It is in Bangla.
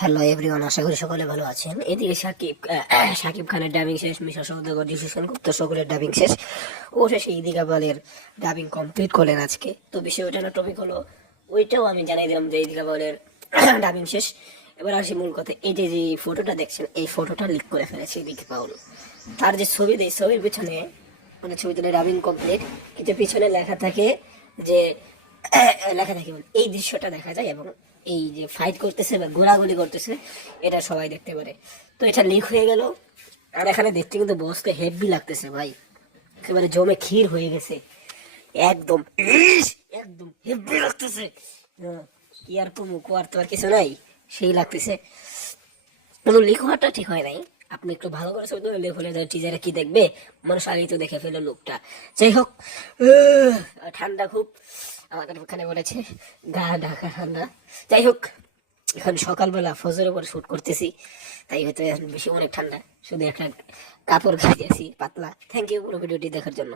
হ্যালো এভরিওয়ান আশা করি সকলে ভালো আছেন। এদিকে সাকিব সাকিব খানের ডাবিং শেষ, মিশা সৌদাগর যিশু সেনগুপ্ত সকলের ডাবিং শেষ। অবশেষে ইদিকা বলের ডাবিং কমপ্লিট করলেন আজকে। তো বিষয় ওটা না টপিক হলো, ওইটাও আমি জানাই দিলাম যে ইদিকা বলের ডাবিং শেষ। এবার আসি মূল কথা, এই যে যে ফটোটা দেখছেন, এই ফটোটা লিক করে ফেলেছে ইদিকা পাউল তার যে ছবি দেয় ছবির পিছনে মানে ছবিতে ডাবিং কমপ্লিট কিন্তু পিছনে লেখা থাকে যে লেখা থাকে এই দৃশ্যটা দেখা যায় এবং এই যে ফাইট করতেছে বা গোলাগুলি করতেছে এটা সবাই দেখতে পারে। তো এটা লিক হয়ে গেল। আর এখানে দেখতে কিন্তু বসকে হেভি লাগতেছে ভাই। একেবারে জমে ক্ষীর হয়ে গেছে। একদম একদম হেভি লাগতেছে। হ্যাঁ, কি আর কমু কোয়ার তো আর কিছু নাই। সেই লাগতেছে। কোনো লিক হওয়াটা ঠিক হয় নাই। আপনি একটু ভালো করে ছবি তুলে হলে টিজারে কি দেখবে। মানুষ আগেই তো দেখে ফেলো লোকটা। যাই হোক ঠান্ডা খুব। আমাদের ওখানে বলেছে গা ঢাকা ঠান্ডা যাই হোক, এখন সকালবেলা ফজরের উপর শুট করতেছি, তাই হয়তো এখন বেশি অনেক ঠান্ডা, শুধু একটা কাপড় খাইতেছি পাতলা। থ্যাংক ইউ পুরো ভিডিওটি দেখার জন্য।